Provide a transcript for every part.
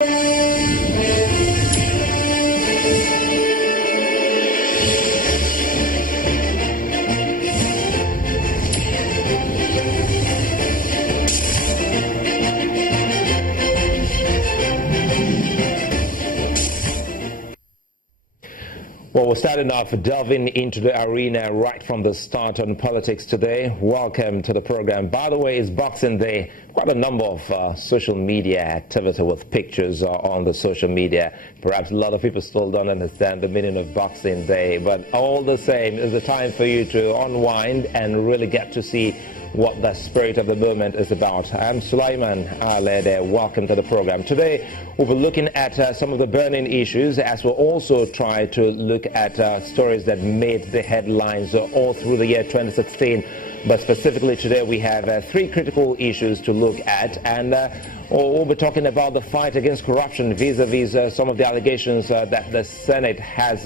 Well, we're starting off delving into the arena right from the start on politics today. Welcome to the program. By the way, it's Boxing Day. Quite a number of social media activity with pictures on the social media. Perhaps a lot of people still don't understand the meaning of Boxing Day, but all the same, it's a time for you to unwind and really get to see what the spirit of the moment is about. I'm Sulaiman Alede. Welcome to the program. Today, we'll be looking at some of the burning issues, as we'll also try to look at stories that made the headlines all through the year 2016. But specifically today, we have three critical issues to look at, and we'll be talking about the fight against corruption vis-a-vis some of the allegations that the Senate has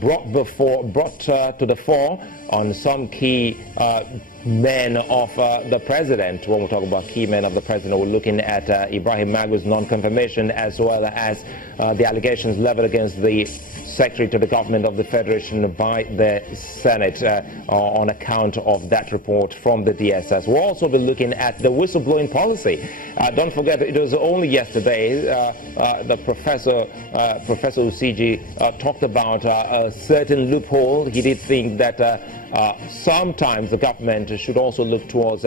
brought to the fore on some key men of the president. When we talk about key men of the president, we're looking at Ibrahim Magu's non-confirmation, as well as the allegations leveled against the Secretary to the Government of the Federation by the Senate on account of that report from the DSS. We'll also be looking at the whistleblowing policy. Don't forget, it was only yesterday the Professor Usiji talked about a certain loophole. He did think that sometimes the government should also look towards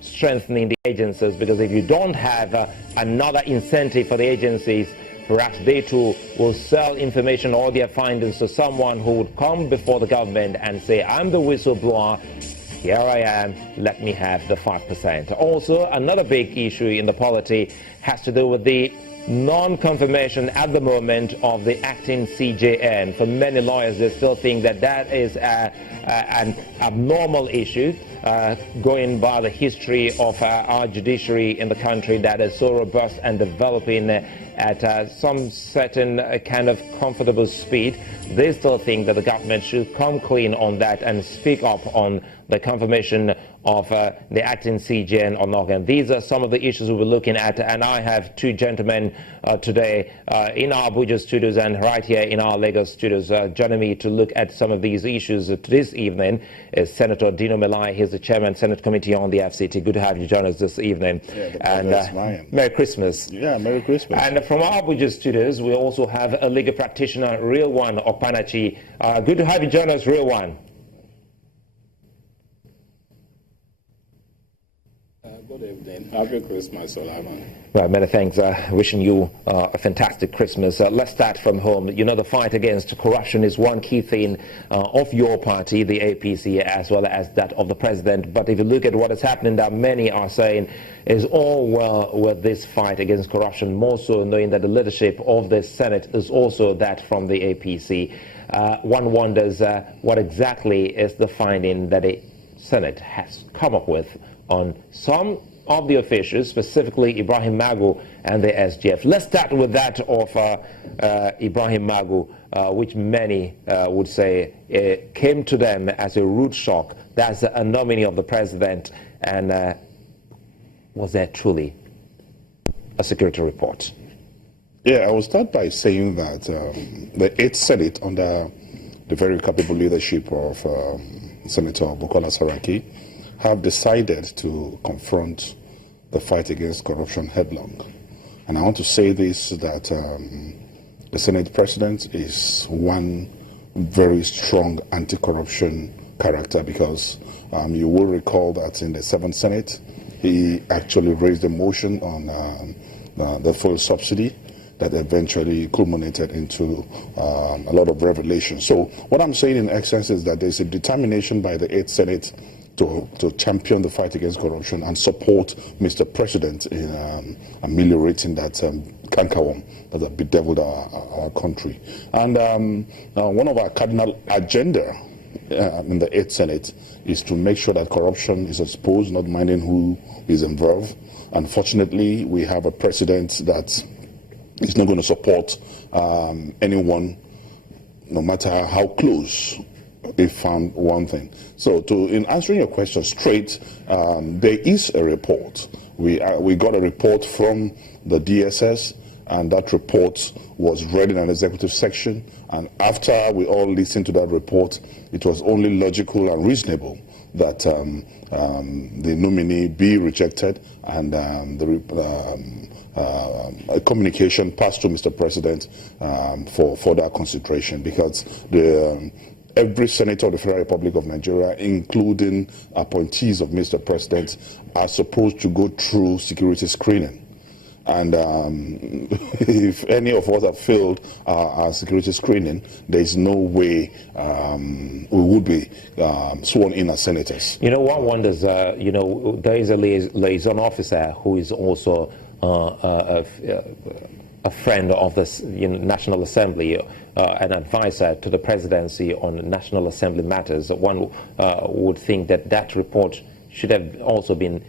strengthening the agencies, because if you don't have another incentive for the agencies, perhaps they too will sell information or their findings to someone who would come before the government and say, I'm the whistleblower, here I am, let me have the 5%. Also, another big issue in the polity has to do with the non-confirmation at the moment of the acting CJN. For many lawyers, they still think that that is an abnormal issue, going by the history of our judiciary in the country that is so robust and developing at some certain kind of comfortable speed. They still think that the government should come clean on that and speak up on the confirmation of the acting CJN or not. And these are some of the issues we'll be looking at, and I have two gentlemen today in our Abuja studios and right here in our Lagos studios joining me to look at some of these issues this evening is Senator Dino Melaye. He's the Chairman, Senate Committee on the FCT. Good to have you join us this evening. Yeah, and Merry Christmas. Yeah, Merry Christmas. And from our Abuja studios, we also have a legal practitioner, Real One Okpanachi. Good to have you join us, Real One. Good evening. Happy Christmas, Solomon. Right, many thanks. Wishing you a fantastic Christmas. Let's start from home. You know, the fight against corruption is one key thing of your party, the APC, as well as that of the president. But if you look at what is happening, that many are saying is all well with this fight against corruption, more so knowing that the leadership of the Senate is also that from the APC. One wonders what exactly is the finding that the Senate has come up with on some of the officials, specifically Ibrahim Magu and the SGF. Let's start with that of Ibrahim Magu, which many would say came to them as a rude shock. That's a nominee of the president, and was there truly a security report? Yeah, I will start by saying that the 8th Senate, under the very capable leadership of Senator Bukola Saraki, have decided to confront the fight against corruption headlong. And I want to say this, that the Senate President is one very strong anti-corruption character, because you will recall that in the 7th Senate, he actually raised a motion on the fuel subsidy that eventually culminated into a lot of revelations. So what I'm saying in essence is that there's a determination by the 8th Senate to champion the fight against corruption and support Mr. President in ameliorating that cankerworm that has bedeviled our country. And one of our cardinal agenda in the 8th Senate is to make sure that corruption is exposed, not minding who is involved. Unfortunately, we have a president that is not going to support anyone, no matter how close, if found one thing. So in answering your question straight, there is a report We got a report from the DSS, and that report was read in an executive section. And after we all listened to that report, it was only logical and reasonable that the nominee be rejected, and a communication passed to Mr. President for further consideration, because every senator of the Federal Republic of Nigeria, including appointees of Mr. President, are supposed to go through security screening. And if any of us have failed our security screening, there is no way we would be sworn in as senators. You know, one wonders, there is a liaison officer who is also a friend of the National Assembly, an advisor to the presidency on National Assembly matters. One would think that report should have also been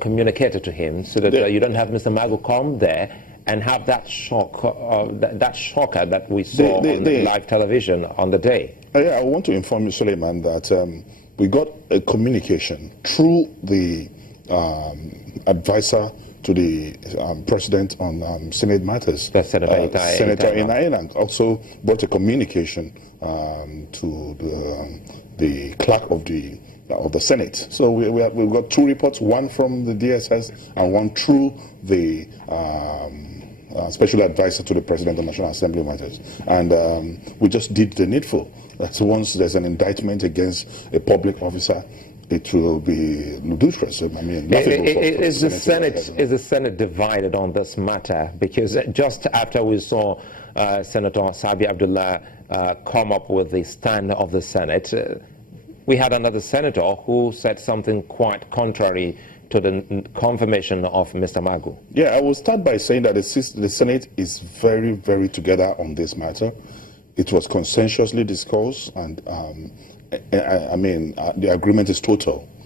communicated to him, so that you don't have Mr. Magu come there and have that shock, that shocker that we saw on the live television on the day. I want to inform you, Suleiman, that we got a communication through the advisor to the president on Senate matters. That's Senator Inayela also brought a communication to the clerk of the Senate. So we've got two reports, one from the DSS and one through the special advisor to the President of National Assembly matters. And we just did the needful. That's once there's an indictment against a public officer, it will be ludicrous. I mean, is the Senate divided on this matter? Because just after we saw Senator Sabi Abdullah come up with the stand of the Senate, we had another senator who said something quite contrary to the confirmation of Mr. Magu. Yeah, I will start by saying that the Senate is very, very together on this matter. It was consensuously discussed, and the agreement is total.